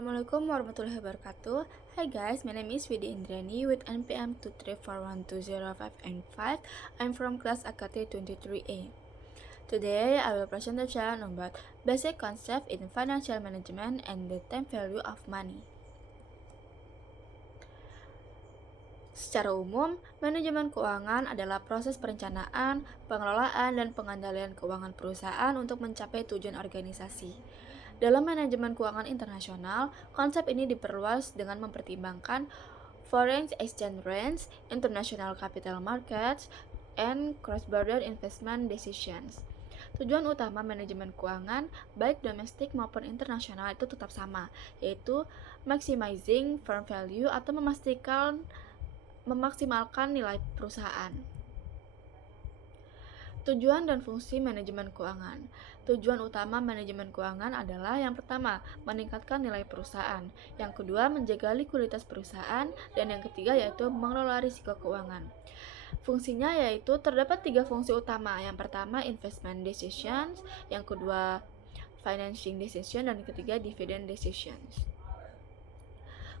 Assalamualaikum warahmatullahi wabarakatuh. Hi guys, my name is Widi Indrani with NPM 2341205 and 5. I'm from class AKT 23A. Today, I will present the challenge about basic concept in financial management and the time value of money. Secara umum, manajemen keuangan adalah proses perencanaan, pengelolaan, dan pengendalian keuangan perusahaan untuk mencapai tujuan organisasi. Dalam manajemen keuangan internasional, konsep ini diperluas dengan mempertimbangkan foreign exchange rates, international capital markets, and cross-border investment decisions. Tujuan utama manajemen keuangan, baik domestik maupun internasional itu tetap sama, yaitu maximizing firm value atau memaksimalkan nilai perusahaan. Tujuan dan fungsi manajemen keuangan. Tujuan utama manajemen keuangan adalah yang pertama, meningkatkan nilai perusahaan, yang kedua, menjaga likuiditas perusahaan, dan yang ketiga yaitu mengelola risiko keuangan. Fungsinya yaitu terdapat 3 fungsi utama. Yang pertama, investment decisions, yang kedua, financing decision, dan yang ketiga, dividend decisions.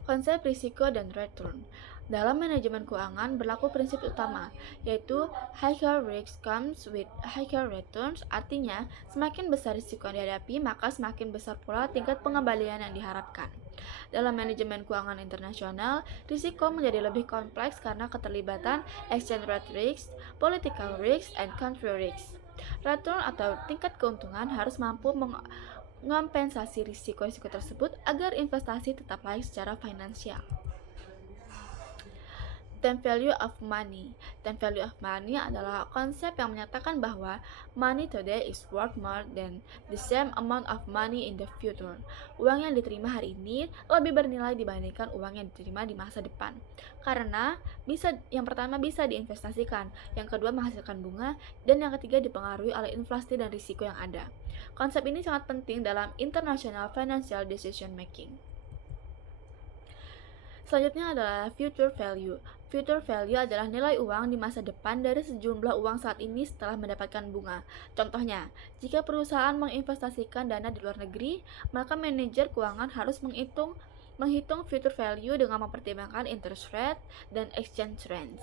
Konsep risiko dan return. Dalam manajemen keuangan berlaku prinsip utama, yaitu higher risk comes with higher returns. Artinya, semakin besar risiko yang dihadapi, maka semakin besar pula tingkat pengembalian yang diharapkan. Dalam manajemen keuangan internasional, risiko menjadi lebih kompleks karena keterlibatan exchange rate risk, political risk, and country risk. Return atau tingkat keuntungan harus mampu mengompensasi risiko-risiko tersebut agar investasi tetap layak secara finansial. Time value of money. Time value of money adalah konsep yang menyatakan bahwa money today is worth more than the same amount of money in the future. Uang yang diterima hari ini lebih bernilai dibandingkan uang yang diterima di masa depan. Karena yang pertama bisa diinvestasikan, yang kedua menghasilkan bunga, dan yang ketiga dipengaruhi oleh inflasi dan risiko yang ada. Konsep ini sangat penting dalam international financial decision making. Selanjutnya adalah future value. Future value adalah nilai uang di masa depan dari sejumlah uang saat ini setelah mendapatkan bunga. Contohnya, jika perusahaan menginvestasikan dana di luar negeri, maka manajer keuangan harus menghitung future value dengan mempertimbangkan interest rate dan exchange rate.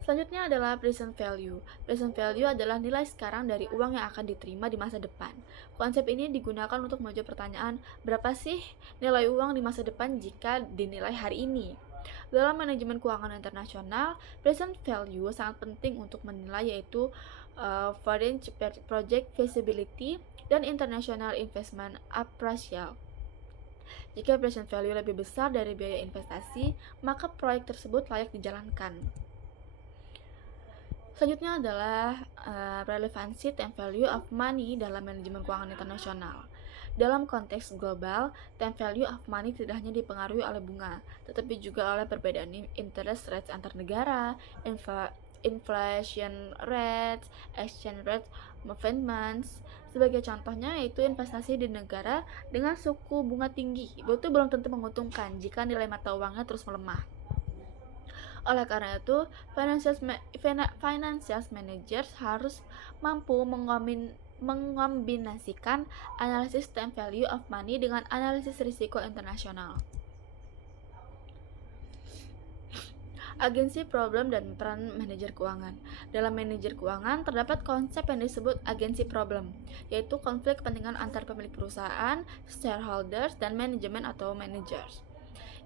Selanjutnya adalah present value. Present value adalah nilai sekarang dari uang yang akan diterima di masa depan. Konsep ini digunakan untuk menjawab pertanyaan, berapa sih nilai uang di masa depan jika dinilai hari ini? Dalam manajemen keuangan internasional, present value sangat penting untuk menilai, yaitu foreign project feasibility dan international investment appraisal. Jika present value lebih besar dari biaya investasi, maka proyek tersebut layak dijalankan. Selanjutnya adalah relevansi time value of money dalam manajemen keuangan internasional. Dalam konteks global, time value of money tidak hanya dipengaruhi oleh bunga, tetapi juga oleh perbedaan interest rates antar negara, inflation rates, exchange rate movements. Sebagai contohnya yaitu investasi di negara dengan suku bunga tinggi itu belum tentu menguntungkan jika nilai mata uangnya terus melemah. Oleh karena itu, financial managers harus mampu mengombinasikan analisis time value of money dengan analisis risiko internasional. Agensi problem dan peran manajer keuangan. Dalam manajer keuangan terdapat konsep yang disebut agensi problem, yaitu konflik kepentingan antar pemilik perusahaan, shareholders, dan manajemen atau managers.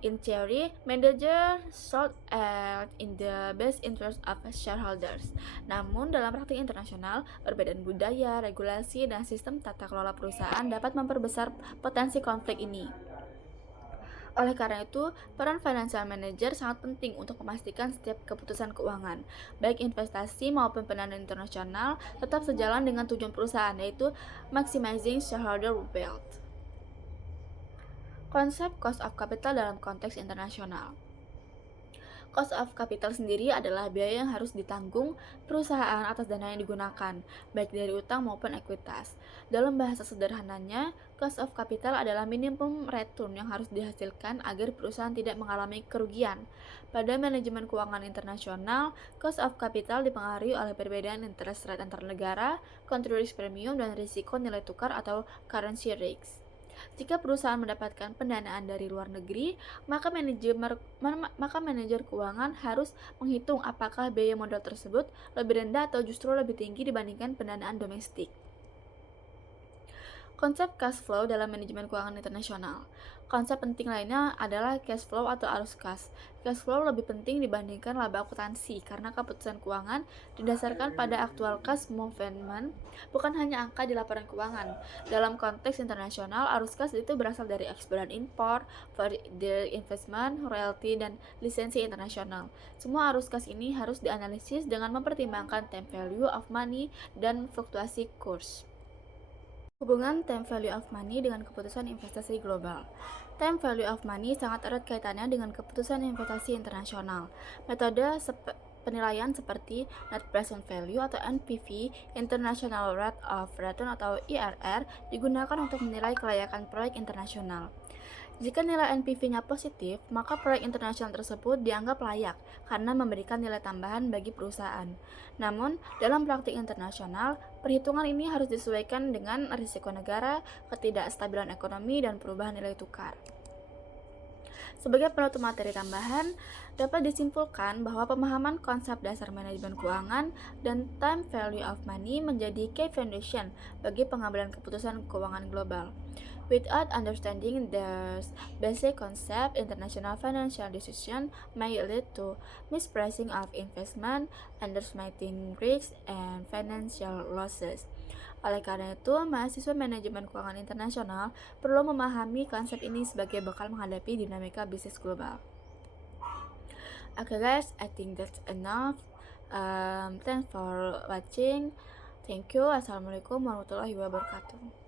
In theory, managers should act in the best interest of shareholders. Namun, dalam praktik internasional, perbedaan budaya, regulasi, dan sistem tata kelola perusahaan dapat memperbesar potensi konflik ini. Oleh karena itu, peran financial manager sangat penting untuk memastikan setiap keputusan keuangan, baik investasi maupun pendanaan internasional, tetap sejalan dengan tujuan perusahaan, yaitu maximizing shareholder wealth. Konsep cost of capital dalam konteks internasional. Cost of capital sendiri adalah biaya yang harus ditanggung perusahaan atas dana yang digunakan, baik dari utang maupun ekuitas. Dalam bahasa sederhananya, cost of capital adalah minimum return yang harus dihasilkan agar perusahaan tidak mengalami kerugian. Pada manajemen keuangan internasional, cost of capital dipengaruhi oleh perbedaan interest rate antar negara, country risk premium, dan risiko nilai tukar atau currency risk. Jika perusahaan mendapatkan pendanaan dari luar negeri, maka manajer keuangan harus menghitung apakah biaya modal tersebut lebih rendah atau justru lebih tinggi dibandingkan pendanaan domestik. Konsep cash flow dalam manajemen keuangan internasional. Konsep penting lainnya adalah cash flow atau arus kas. Cash flow lebih penting dibandingkan laba akuntansi karena keputusan keuangan didasarkan pada actual cash movement, bukan hanya angka di laporan keuangan. Dalam konteks internasional, arus kas itu berasal dari ekspor dan impor, foreign investment, royalty, dan lisensi internasional. Semua arus kas ini harus dianalisis dengan mempertimbangkan time value of money dan fluktuasi kurs. Hubungan time value of money dengan keputusan investasi global. Time value of money sangat erat kaitannya dengan keputusan investasi internasional. Metode penilaian seperti net present value atau NPV, International Rate of Return atau IRR, digunakan untuk menilai kelayakan proyek internasional. Jika nilai NPV-nya positif, maka proyek internasional tersebut dianggap layak karena memberikan nilai tambahan bagi perusahaan. Namun, dalam praktik internasional, perhitungan ini harus disesuaikan dengan risiko negara, ketidakstabilan ekonomi, dan perubahan nilai tukar. Sebagai penutup materi tambahan, dapat disimpulkan bahwa pemahaman konsep dasar manajemen keuangan dan time value of money menjadi key foundation bagi pengambilan keputusan keuangan global. Without understanding the basic concept, international financial decision may lead to mispricing of investment, underestimating risks, and financial losses. Oleh karena itu, mahasiswa manajemen keuangan internasional perlu memahami konsep ini sebagai bekal menghadapi dinamika bisnis global. Okay guys, I think that's enough. Thanks for watching. Thank you. Assalamualaikum warahmatullahi wabarakatuh.